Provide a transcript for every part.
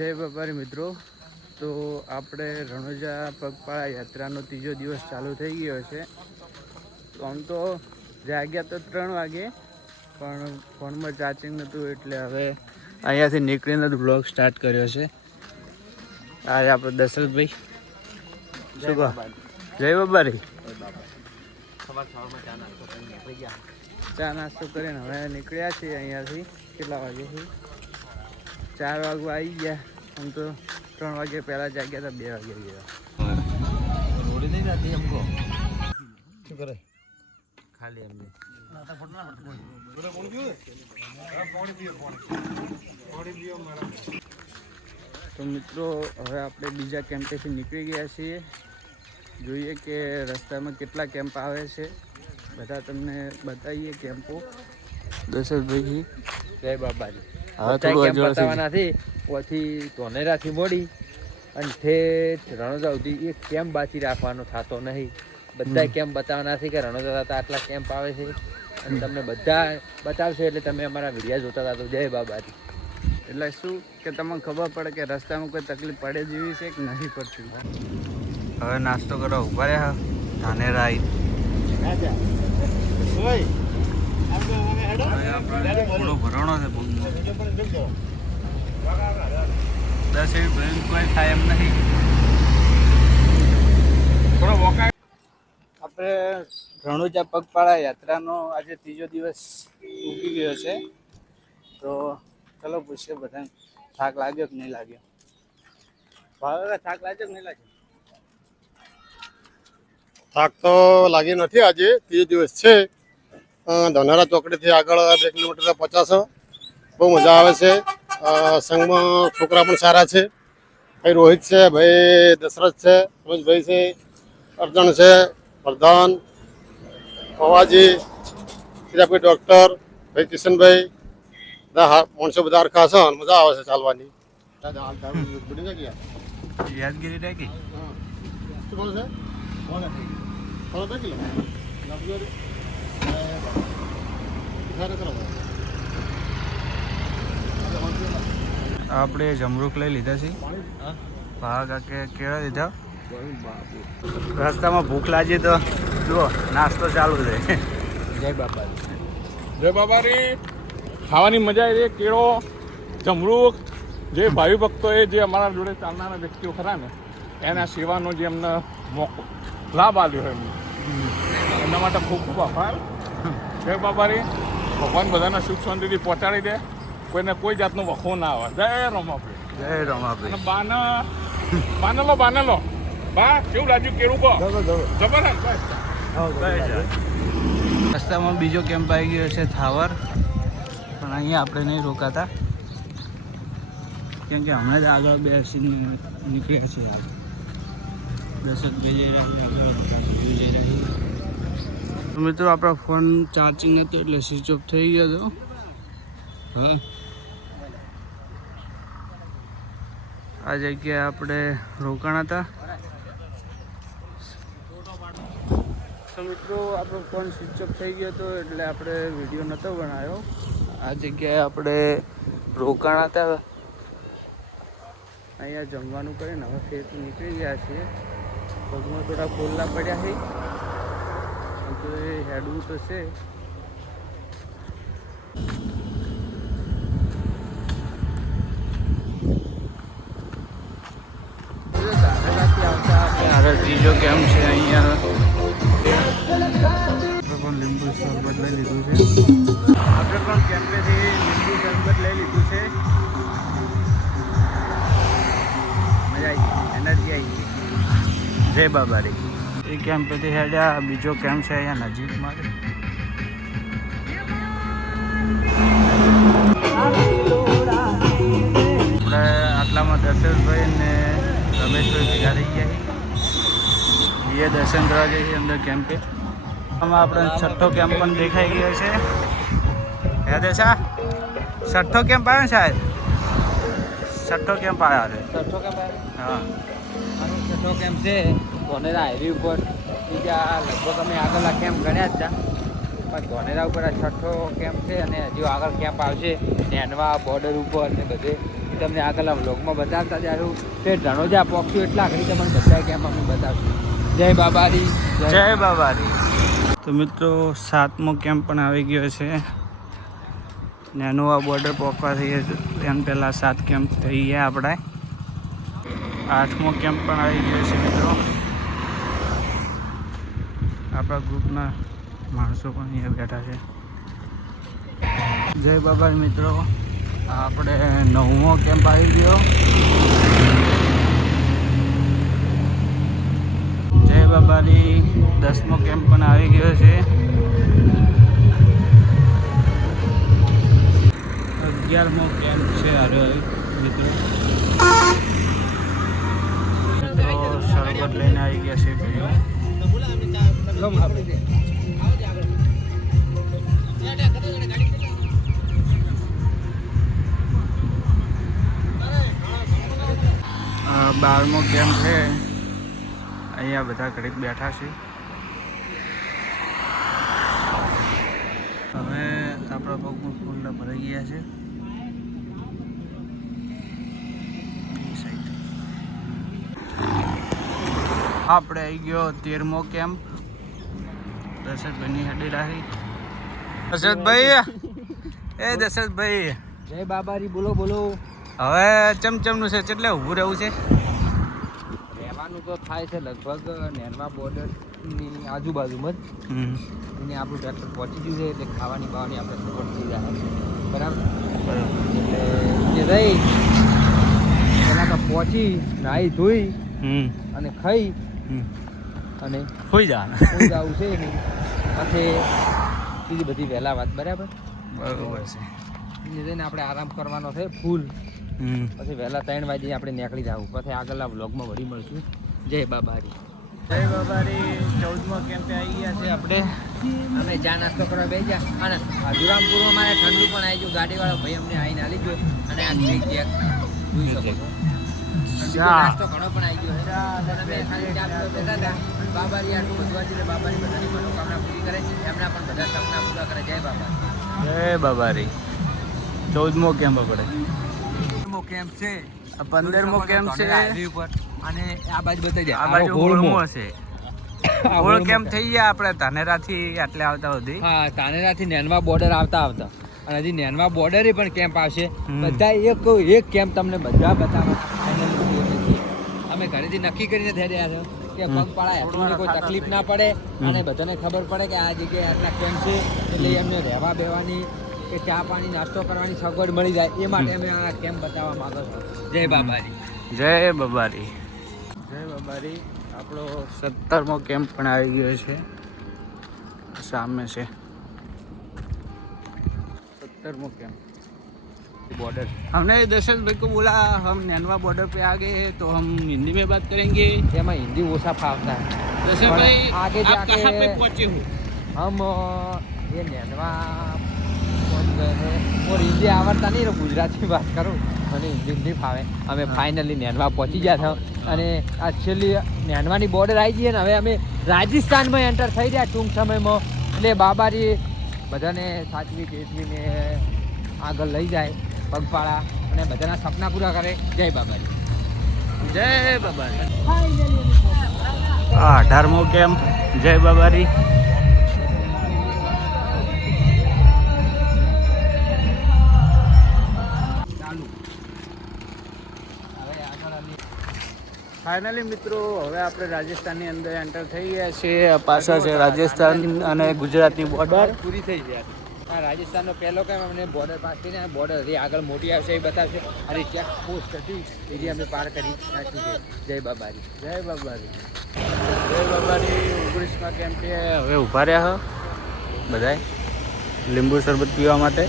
જય બાપારી મિત્રો, તો આપણે રણોજા પગપાળા યાત્રાનો ત્રીજો દિવસ ચાલુ થઈ ગયો છે. તો આમ તો જાગ્યા તો 3 વાગે, પણ ફોનમાં ચાર્જિંગ નહોતું એટલે હવે અહીંયાથી નીકળીને બ્લોગ સ્ટાર્ટ કર્યો છે. આજે આપણે દશરથભાઈ શું કહો? જય બાબારી. ચા નાસ્તો કરીને હવે નીકળ્યા છીએ અહીંયાથી. કેટલા વાગ્યાથી? 4 વાગવા આવી ગયા. આમ તો 3 વાગે પહેલાં જાગ્યા હતા, 2 વાગે ગયા. રોડી નહીં જતી એમ કહો. શું કરે? ખાલી એમને તો મિત્રો હવે આપણે બીજા કેમ્પેથી નીકળી ગયા છીએ. જોઈએ કે રસ્તામાં કેટલા કેમ્પ આવે છે, બધા તમને બતાવીએ કેમ્પો. દશરથભાઈ જય બાબાજી. કેમ્પ બતાવવાના નથી, ઓથી ધોનેરાથી મોડી અને ઠેઠ રણોજા સુધી એક કેમ્પ બાકી રાખવાનો થતો નહીં. બધા કેમ્પ બતાવવાના છે કે રણોજા હતા આટલા કેમ્પ આવે છે અને તમને બધા બતાવશે એટલે તમે અમારા વિડીયો જોતા હતા. તો જય બાબાજી. એટલે શું કે તમને ખબર પડે કે રસ્તામાં કોઈ તકલીફ પડે જેવી છે કે નહીં પડતી. હવે નાસ્તો કરવા ઉભા રહ્યા ધાનેરા થોડો ભરણો છે પગમાં. 10 મિનિટ કોઈ થાય એમ નહીં. આપણે રણોજા પગપાળા યાત્રાનો આજે ત્રીજો દિવસ ઉગી ગયો છે. તો ચલો પૂછીએ બધાને થાક લાગ્યો કે નહીં લાગ્યો. ભાવે થાક લાગ્યો કે નહીં લાગ્યો? થાક તો લાગી નથી. આજે ત્રીજો દિવસ છે. ધોનારા ચોકડીથી આગળ 2 કિલોમીટર 50. બહુ મજા આવે છે. સંઘમાં છોકરા પણ સારા છે. ભાઈ રોહિત છે, ભાઈ દશરથ છે, રમેશભાઈ છે, અર્જણ છે, પ્રધાન, પવાજી, ભાઈ ડૉક્ટર, ભાઈ કિશનભાઈ, બધા માણસો બધા હરખા છે. મજા આવે છે ચાલવાની. યાદગીરી રહી ગઈ. શું બોલે છે? આપણે જમરૂક લઈ લીધા છે. ભાગ કે કેળા લીધા. રસ્તામાં ભૂખ લાગી તો જુઓ નાસ્તો ચાલુ છે. જય બાબારી. જય બાબારી. ખાવાની મજા આવી. કેળો, જમરૂક, જે ભાવિ ભક્તોએ જે અમારા જોડે ચાલનારા વ્યક્તિઓ ખરા ને એના સેવાનો જે એમને મોકો લાભ આપ્યો હોય એમના માટે ખૂબ ખૂબ આભાર. જય બાબારી. ભગવાન બધાના સુખ શાંતિથી પહોંચાડી દે. કોઈને કોઈ જાતનો વખો ના આવે. જય રમાભાઈ. જય રમાભાઈ. બાનેલો બા કેવું લાગ્યું કેળું કહો? જબરદસ્ત. રસ્તામાં બીજો કેમ્પ આવી ગયો છે થાવર, પણ અહીંયા આપણે નહીં રોકાતા કેમ કે હમણાં જ આગળ બેસીને નીકળ્યા છે. દશરથભાઈ જઈ રહ્યા આગળ જઈ રહ્યા. મિત્રો આપણો ફોન ચાર્જિંગ નહોતો એટલે સ્વિચ ઓફ થઈ ગયો હતો. હા, આ જગ્યાએ આપણે રોકાણા હતા. તો મિત્રો આપણો ફોન સ્વિચ ઓફ થઈ ગયો હતો એટલે આપણે વિડીયો નહોતો બનાવ્યો. આ જગ્યાએ આપણે રોકાણા હતા. અહીંયા જમવાનું કરીને હવે ફેરથી નીકળી ગયા છીએ. પગમાં થોડા ફોલ્લા પડ્યા છે તો એ હેડવું તો છે. ત્રીજો કેમ્પ છે અહીંયા. પણ લીંબુ શરબત લઈ લીધું છે. આપણે પણ કેમ્પેથી લીંબુ શરબત લઈ લીધું છે. મજા આવી ગઈ, એનર્જી આવી ગઈ. જય બાબારી. એ કેમ્પેથી હેડ્યા. બીજો કેમ્પ છે અહીંયા નજીકમાં. આપણે આટલામાં દશરથભાઈ ને રમેશભાઈ ભેગા થઈ ગયા. એ દર્શન કરવા જઈએ છીએ અંદર કેમ્પે. આમાં આપણે 6થો કેમ્પ પણ દેખાઈ ગયો છે. યાદ છે? 6થો કેમ્પ આવ્યો ને સાહેબ? 6થો કેમ્પ આવ્યો છે. 6થો કેમ્પ આવ્યો? હા, 6થો કેમ્પ છે. ધોનેરા હાઈવે ઉપર બીજા લગભગ અમે આગળના કેમ્પ ગણ્યા જ હતા, પણ ધોનેરા ઉપર આ 6થો કેમ્પ છે અને હજુ આગળ કેમ્પ આવશે નેનવા બોર્ડર ઉપર ને બધે. તમને આગળના વ્લોગમાં બતાવતા જાશું તે ધણોજા પોક્યું એટલા ઘડી તમને બધા કેમ્પ અમે બતાવશું. જય બાબારી, જય બાબારી. તો મિત્રો 7મો કેમ્પ પણ આવી ગયો છે. નેનું આ બોર્ડર પહોંચવા થઈએ એમ પહેલાં 7 કેમ્પ થઈ ગયા આપણે. 8મો કેમ્પ પણ આવી ગયો છે મિત્રો. આપણા ગ્રુપના માણસો પણ અહીંયા બેઠા છે. જય બાબા મિત્રો, આપણે 9મો કેમ્પ આવી ગયો. જય બાબારી 10મો કેમ્પ પણ આવી ગયો છે. 11મો કેમ્પ છે હારે મિત્રો. શરબત લઈને આવી ગયા છે ભાઈઓ. 12મો કેમ્પ છે. અહીંયા બધા ઘડીક બેઠા છે. હવે આપણા પગમાં ફૂલ ભરાઈ ગયા છે. આપણે આવી ગયો 13મો કેમ્પ. દશરથભાઈની હડી રાખી. દશરથભાઈ, એ દશરથભાઈ, જય બાબારી. બોલો બોલો. હવે ચમચમનું છે એટલે ઊભું રહેવું છે. રહેવાનું તો થાય છે લગભગ નેરવા બોર્ડરની આજુબાજુમાં જ. એને આપણું ટ્રેક્ટર પહોંચી ગયું છે એટલે ખાવાની બાવાની આપણે સપોર્ટ થઈ જાય. બરાબર. એટલે જે રહી પેલા તો પહોંચી નાહી ધોઈ અને ખાઈ અને હોઈ જવાનું. સુઈ જવું છે નહીં. પછી બીજી બધી વહેલા વાત. બરાબર બરોબર છે. એને જઈને આપણે આરામ કરવાનો છે ફૂલ. પછી વહેલા 3 વાગે આપણે નીકળી જવું. પછી આગળના વ્લોગમાં વળી મળશું. જય બાબારી. જય બાબારી. 14મો કેમ્પે આવી ગયા છે આપણે. અમે ચા નાસ્તો કરવા બેસી ગયા અને હજુરામપુરમાં મારે ઠંડુ પણ આવી ગયું. ગાડીવાળો ભાઈ અમને આવીને આલી ગયો અને આ જોઈ ચેક જોઈ શકો છો. બીજો નાસ્તો ઘણો પણ આવી ગયો છે. અમે ખાલી ચા પીવા બેઠા હતા. બાબારી આટલું બધું વાંચી બાબારી બધાની મનોકામના પૂરી કરે છે. એમના પણ બધા સપના પૂરા કરે. જય બાબારી. જય બાબારી. 14મો કેમ્પ આપણે. કેમ્પ છે. 15મો કેમ્પ છે. હાઈવે ઉપર અને આ બાજુ બતાવી જાય. આ બાજુ હોળમો હશે. હોળ કેમ્પ થઈ ગયા આપણે ધાનેરાથી આટલે આવતા સુધી. હા, ધાનેરાથી નેનવા બોર્ડર આવતા અને હજી નેનવા બોર્ડરે પણ કેમ્પ આવશે. બધા એક કેમ્પ તમને બધા બતાવવા અમે ઘરેથી નક્કી કરીને થઈ રહ્યા છો કે પગપાળા હેઠળને કોઈ તકલીફ ના પડે અને બધાને ખબર પડે કે આ જગ્યાએ આટલા કેમ્પ છે એટલે એમને રહેવા બેવાની કે ચા પાણી નાસ્તો કરવાની સગવડ મળી જાય એ માટે અમે આ કેમ્પ બતાવવા માંગો છો. જય બાબારી. જય બાબારી. જય બાબારી. આપણો 17મો કેમ્પ પણ આવી ગયો છે. सामने से 17मो कैंप बॉर्डर. हमने दशरथ भाई को बोला हम नैनवा बॉर्डर पे आ गए हैं तो हम हिंदी में बात करेंगे. एमा हिंदी ओछा फावता है. दशरथ भाई आगे आप कहाँ पे पहुँचे हो? हम ये नैनवा पहुँच गए हैं और हिंदी आवड़ता नहीं रहो. गुजराती बात करूँ મને હિન્દી ફાવે. અમે ફાઇનલી નેનવા પહોંચી ગયા હતા અને એકચ્યુઅલી નેનવાની બોર્ડર આવી ગઈ ને હવે અમે રાજસ્થાનમાં એન્ટર થઈ રહ્યા ટૂંક સમયમાં. એટલે બાબારી બધાને સાચવી કેસવીને આગળ લઈ જાય પગપાળા અને બધાના સપના પૂરા કરે. જય બાબારી. જય બાબારી. 18મો કેમ્પ. જય બાબારી. ફાઇનલી મિત્રો હવે આપણે રાજસ્થાનની અંદર એન્ટર થઈ ગયા છીએ. પાછળ છે રાજસ્થાન અને ગુજરાતની બોર્ડર પૂરી થઈ ગયા. આ રાજસ્થાનનો પહેલો કેમ અમને બોર્ડર પાસ કરીને બોર્ડર હજી આગળ મોટી આવશે એ બતાવશે. અને ચેક પોસ્ટ હતી એ અમે પાર કરી નાખી છે. જય બાબારી. જય બાબારી. જય બાબારી. 19મા કેમ્પે હવે ઊભા રહ્યા બધાય લીંબુ શરબત પીવા માટે.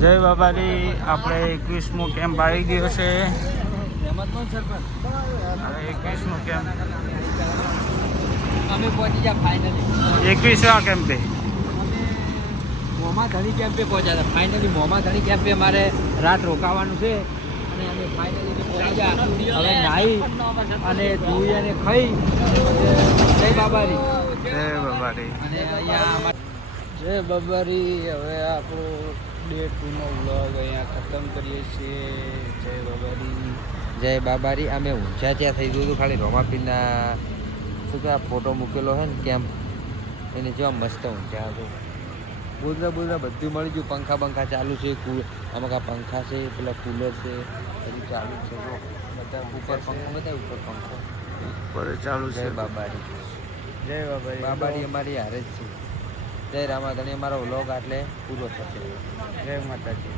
જય બાબારી. આપણે 21મો કેમ્પ આવી ગયો છે. હવે 21મો કેમ્પ અમે પહોંચી ગયા ફાઇનલી 21મા કેમ્પે. મોમા ધણી કેમ્પે પહોંચ્યા હતા. ફાઇનલી મોમા ધણી કેમ્પે અમારે રાત રોકાવાનું છે અને અમે ફાઇનલી પહોંચી ગયા. હવે નાહી અને ધોઈ અને ખાઈ. જય બાબારી. જય બાબારી. અને અહીંયા જય બાબારી. હવે આપણું ડે 2 નો વ્લોગ અહીંયા ખતમ કરીએ છીએ. જય બાબારી. જય બાબારી. અમે ઊંઝા ત્યાં થઈ ગયું હતું, ખાલી રોમાપીરના શું કે ફોટો મૂકેલો છે ને કેમ્પ, એને જેવા મસ્ત ઊંઝા હતું. બોલતા બધું મળી ગયું. પંખા બંખા ચાલુ છે, અમુક આ પંખા છે, પેલા કુલર છે, બધું ચાલુ જ છે. જો બધા ઉપર પંખો બતાવે, ઉપર પંખો પર ચાલુ છે. જય બાબારી. જય બાબારી. બાબારી અમારી હારે જ છે. જય રામાધણી. અમારો વ્લોગ આટલે પૂરો થશે. જય માતાજી.